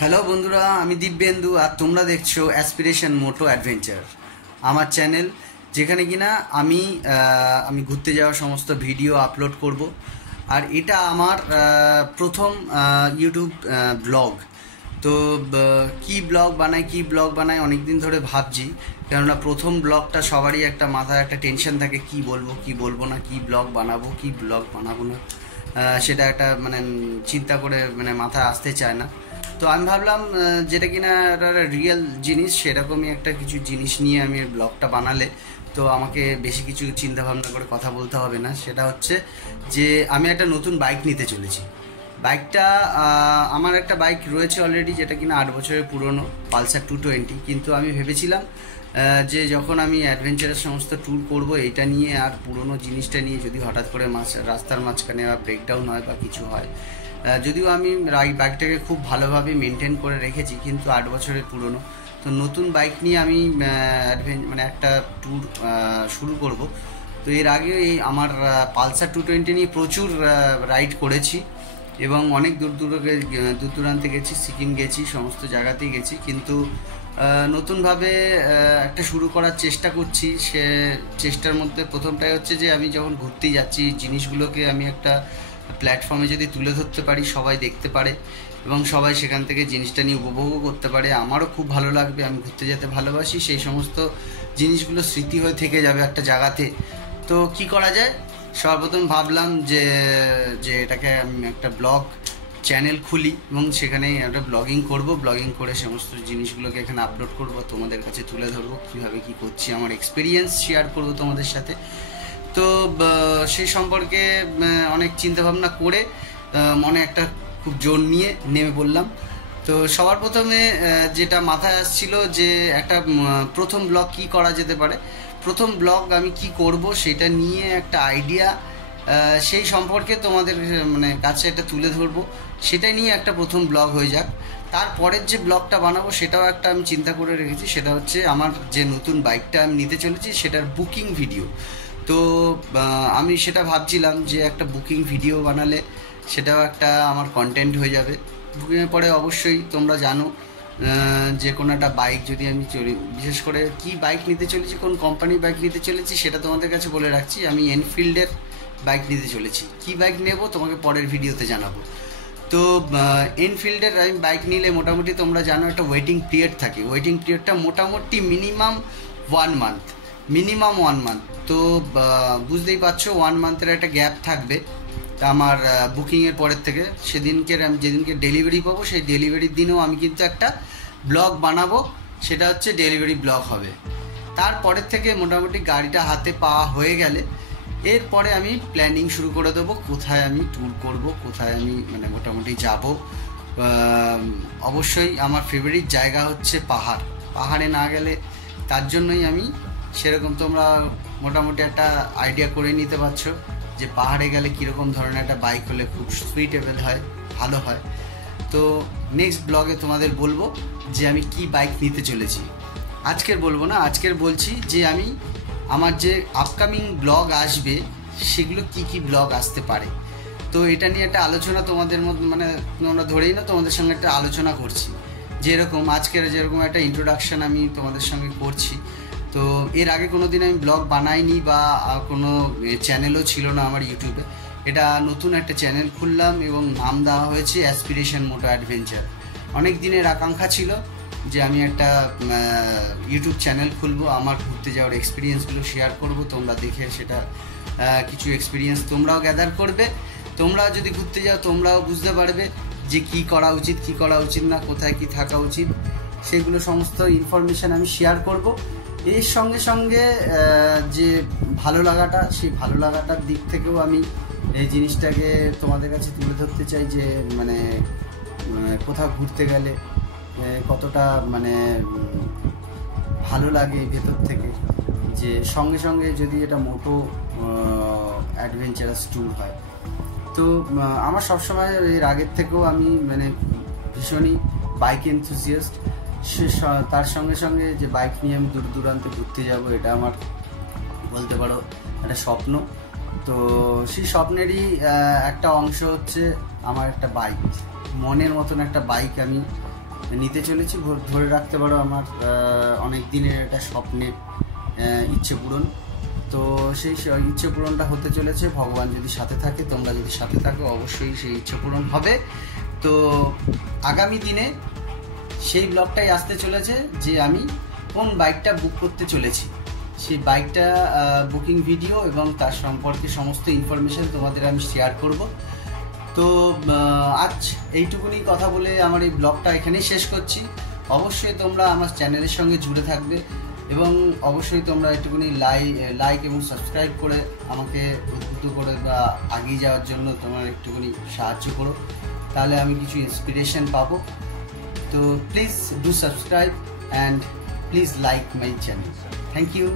Hello বন্ধুরা, আমি দিব্যেন্দু আর তোমরা দেখছো অ্যাসপিরেশন মোটো অ্যাডভেঞ্চার, আমার চ্যানেল, যেখানে কিনা আমি ঘুরতে যাওয়া সমস্ত ভিডিও আপলোড করব। আর এটা আমার প্রথম ইউটিউব ব্লগ। তো কি ব্লগ বানাই অনেক দিন ধরে ভাবছি, কেননা প্রথম ব্লগটা সবারই একটা মাথায় একটা টেনশন থাকে, কি বলবো না, কি ব্লগ বানাবো না, সেটা একটা চিন্তা করে মাথায় আসতে চায় না। তো আমি ভাবলাম যেটা কিনা একটা রিয়েল জিনিস, সেরকমই একটা কিছু জিনিস নিয়ে আমি ব্লগটা বানালে তো আমাকে বেশি কিছু চিন্তা ভাবনা করে কথা বলতে হবে না। সেটা হচ্ছে যে আমি একটা নতুন বাইক নিতে চলেছি। বাইকটা আমার একটা বাইক রয়েছে অলরেডি, যেটা কিনা 8 বছরের পুরনো, পালসার 220। কিন্তু আমি ভেবেছিলাম যে যখন আমি অ্যাডভেঞ্চারের সমস্ত ট্যুর করব, এইটা নিয়ে আর পুরনো জিনিসটা নিয়ে যদি হঠাৎ করে রাস্তার মাঝখানে ব্রেকডাউন হয় বা কিছু হয়, যদিও আমি বাইকটাকে খুব ভালোভাবে মেনটেন করে রেখেছি, কিন্তু 8 বছরের পুরনো। তো নতুন বাইক নিয়ে আমি একটা ট্যুর শুরু করব। তো এর আগে আমার পালসার 220 নিয়ে প্রচুর রাইড করেছি এবং অনেক দূর দূরান্তে গেছি, সিকিম গেছি, সমস্ত জায়গাতেই গেছি। কিন্তু নতুনভাবে একটা শুরু করার চেষ্টা করছি। সে চেষ্টার মধ্যে প্রথমটাই হচ্ছে যে আমি যখন ঘুরতে যাচ্ছি, জিনিসগুলোকে আমি একটা প্ল্যাটফর্মে যদি তুলে ধরতে পারি, সবাই দেখতে পারে এবং সবাই সেখান থেকে জিনিসটা নিয়ে উপভোগও করতে পারে, আমারও খুব ভালো লাগবে। আমি ঘুরতে যেতে ভালোবাসি, সেই সমস্ত জিনিসগুলো স্মৃতি হয়ে থেকে যাবে একটা জায়গাতে। তো কি করা যায়, সর্বপ্রথম ভাবলাম যে এটাকে আমি একটা ব্লগ চ্যানেল খুলি এবং সেখানে একটা ব্লগিং করে সমস্ত জিনিসগুলোকে এখানে আপলোড করব, তোমাদের কাছে তুলে ধরবো, কীভাবে কী করছি, আমার এক্সপিরিয়েন্স শেয়ার করব তোমাদের সাথে। তো সেই সম্পর্কে অনেক চিন্তাভাবনা করে মনে একটা খুব জোর নিয়ে নেমে পড়লাম। তো সবার প্রথমে যেটা মাথায় আসছিল যে একটা প্রথম ব্লগ কি করা যেতে পারে, প্রথম ব্লগ আমি কি করব সেটা নিয়ে একটা আইডিয়া, সেই সম্পর্কে তোমাদের কাছে এটা তুলে ধরবো, সেটা নিয়ে একটা প্রথম ব্লগ হয়ে যাক। তারপরের যে ব্লগটা বানাবো সেটাও একটা আমি চিন্তা করে রেখেছি, সেটা হচ্ছে আমার যে নতুন বাইকটা আমি নিতে চলেছি সেটার বুকিং ভিডিও। তো আমি সেটা ভাবছিলাম যে একটা বুকিং ভিডিও বানালে সেটাও একটা আমার কন্টেন্ট হয়ে যাবে। বুকিংয়ের পরে অবশ্যই তোমরা জানো যে কোনো একটা বাইক যদি আমি বিশেষ করে কি বাইক নিতে চলেছি, কোন কোম্পানির বাইক নিতে চলেছি সেটা তোমাদের কাছে বলে রাখছি। আমি এনফিল্ডের বাইক নিতে চলেছি। কি বাইক নেব তোমাকে পরের ভিডিওতে জানাবো। তো এনফিল্ডের আমি বাইক নিলে মোটামুটি তোমরা জানো একটা ওয়েটিং পিরিয়ড থাকে। ওয়েটিং পিরিয়ডটা মোটামুটি মিনিমাম 1 মান্থ। তো বুঝতেই পারছো 1 মান্থের একটা গ্যাপ থাকবে আমার বুকিংয়ের পরের থেকে। আমি যেদিনকে ডেলিভারি পাবো, সেই ডেলিভারির দিনেও আমি কিন্তু একটা ব্লগ বানাবো, সেটা হচ্ছে ডেলিভারি ব্লগ হবে। তারপরের থেকে মোটামুটি গাড়িটা হাতে পাওয়া হয়ে গেলে এরপরে আমি প্ল্যানিং শুরু করে দেবো, কোথায় আমি ট্যুর করব, কোথায় আমি মোটামুটি যাব। অবশ্যই আমার ফেভারিট জায়গা হচ্ছে পাহাড়ে না গেলে, তার জন্যই আমি সেরকম তোমরা মোটামুটি একটা আইডিয়া করে নিতে পারছো যে পাহাড়ে গেলে কীরকম ধরনের একটা বাইক হলে খুব সুইটেবল হয়, ভালো হয়। তো নেক্সট ব্লগে তোমাদের বলবো যে আমি কি বাইক নিতে চলেছি। আজকের বলবো না, আজকের বলছি যে আমি আমার যে আপকামিং ব্লগ আসবে সেগুলো কি ব্লগ আসতে পারে। তো এটা নিয়ে একটা আলোচনা তোমাদের মধ্যে তোমরা ধরেই না, তোমাদের সঙ্গে একটা আলোচনা করছি। যেরকম একটা ইন্ট্রোডাকশান আমি তোমাদের সঙ্গে করছি। তো এর আগে কোনো দিন আমি ব্লগ বানাইনি বা কোনো চ্যানেলও ছিল না আমার ইউটিউবে। এটা নতুন একটা চ্যানেল খুললাম এবং নাম দেওয়া হয়েছে অ্যাসপিরেশন মোটো অ্যাডভেঞ্চার। অনেক দিনের আকাঙ্ক্ষা ছিল যে আমি একটা ইউটিউব চ্যানেল খুলবো, আমার ঘুরতে যাওয়ার এক্সপিরিয়েন্সগুলো শেয়ার করব, তোমরা দেখে সেটা কিছু এক্সপিরিয়েন্স তোমরাও গ্যাদার করবে। তোমরা যদি ঘুরতে যাও তোমরাও বুঝতে পারবে যে কি করা উচিত না, কোথায় কি থাকা উচিত, সেগুলো সমস্ত ইনফরমেশান আমি শেয়ার করব। এর সঙ্গে যে ভালো লাগাটা, সেই ভালো লাগাটার দিক থেকেও আমি এই জিনিসটাকে তোমাদের কাছে তুলে ধরতে চাই যে কোথাও ঘুরতে গেলে কতটা ভালো লাগে ভেতর থেকে, যে সঙ্গে যদি এটা মোটো অ্যাডভেঞ্চারাস ট্যুর হয়। তো আমার সবসময় এর আগের থেকেও আমি ভীষণই বাইক এনথুজিয়াস্ট। তার সঙ্গে যে বাইক নিয়ে আমি দূরান্তে ঘুরতে যাব, এটা আমার বলতে পারো একটা স্বপ্ন। তো সেই স্বপ্নেরই একটা অংশ হচ্ছে আমার একটা বাইক, মনের মতন একটা বাইক আমি নিতে চলেছি। ধরে রাখতে পারো আমার অনেক দিনের একটা স্বপ্নের ইচ্ছে পূরণ। তো সেই ইচ্ছে পূরণটা হতে চলেছে, ভগবান যদি সাথে থাকে, তোমরা যদি সাথে থাকো, অবশ্যই সেই ইচ্ছে পূরণ হবে। তো আগামী দিনে সেই ব্লগটাই আসতে চলেছে যে আমি কোন বাইকটা বুক করতে চলেছি, সেই বাইকটা বুকিং ভিডিও এবং তার সম্পর্কে সমস্ত ইনফরমেশন তোমাদের আমি শেয়ার করব। তো আজ এইটুকুনি কথা বলে আমার এই ব্লগটা এখানেই শেষ করছি। অবশ্যই তোমরা আমার চ্যানেলের সঙ্গে জুড়ে থাকবে এবং অবশ্যই তোমরা একটুখানি লাইক এবং সাবস্ক্রাইব করে আমাকে উদ্বুদ্ধ করে বা এগিয়ে যাওয়ার জন্য তোমরা একটুখানি সাহায্য করো, তাহলে আমি কিছু ইন্সপিরেশন পাবো। তো please do subscribe and please like my channel. Thank you.